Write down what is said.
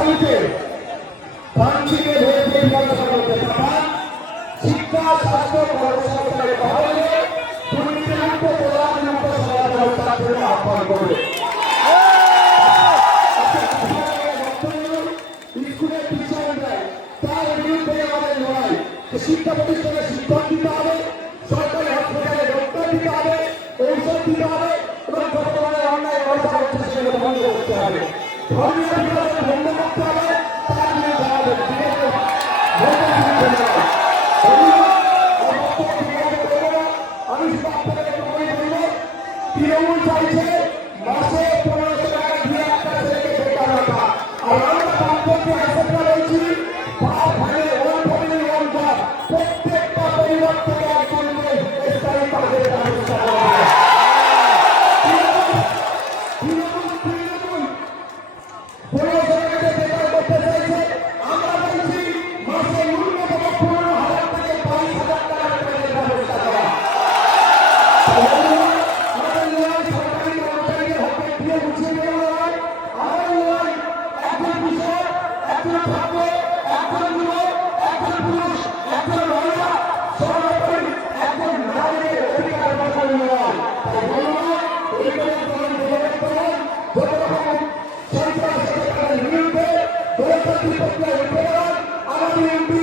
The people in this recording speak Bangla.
সালিতে বাঞ্ছিকে ভোট বিধানসভা করতে তথা শিক্ষা স্বাস্থ্য কর্মসংস্থানের বদলে দুর্নীতিমুক্ত প্রধানমুক্ত সমাজ ব্যবস্থার জন্য আহ্বান করবে। স্কুলের টিচার দেয় তার বিরুদ্ধে আমাদের লড়াই। শিক্ষা প্রতিষ্ঠানে শিক্ষক দিতে হবে, সরকারি হাসপাতালে ডক্টর দিতে হবে, ঔষধ দিতে হবে এবং বর্তমানে অন্যায় ব্যবস্থা হচ্ছে সেগুলো বন্ধ করতে হবে। ধর্মীয় বিভাজন বন্ধ করতে হবে, তার বিরুদ্ধে আমাদের আমি শুধু আপনাদের বলে বলবো, তৃণমূল চাইছে মাসে 1500 টাকা দিয়ে একটা ছেলেকে বেকার রাখা। আর আমরা বামপন্থী হাসপাতাল রয়েছি প্রত্যেকটা পরিবার থেকে একজনকে স্থায়ী কাজের ব্যবস্থা করা হবে। বেকার করতে চাইছে, আমরা বলছি মাসে ন্যূনতম 15,000 থেকে 22,000 টাকার কাজের ব্যবস্থা করা। আমাদের লড়াই সরকারি কর্মচারীদের হাতে দিয়ে মুছিয়ে দেওয়া নয়, আমাদের লড়াই একজন কৃষক, একজন ছাত্র, একজন যুবক, একজন পুরুষ, একজন মহিলা, সর্বোপরি একজন নারীর অধিকার বাঁচানো নয়। তাই ধন্যবাদ। যত রকম সন্ত্রাসের বিরুদ্ধে গণতান্ত্রিক প্রক্রিয়ায় আমাদের এমপি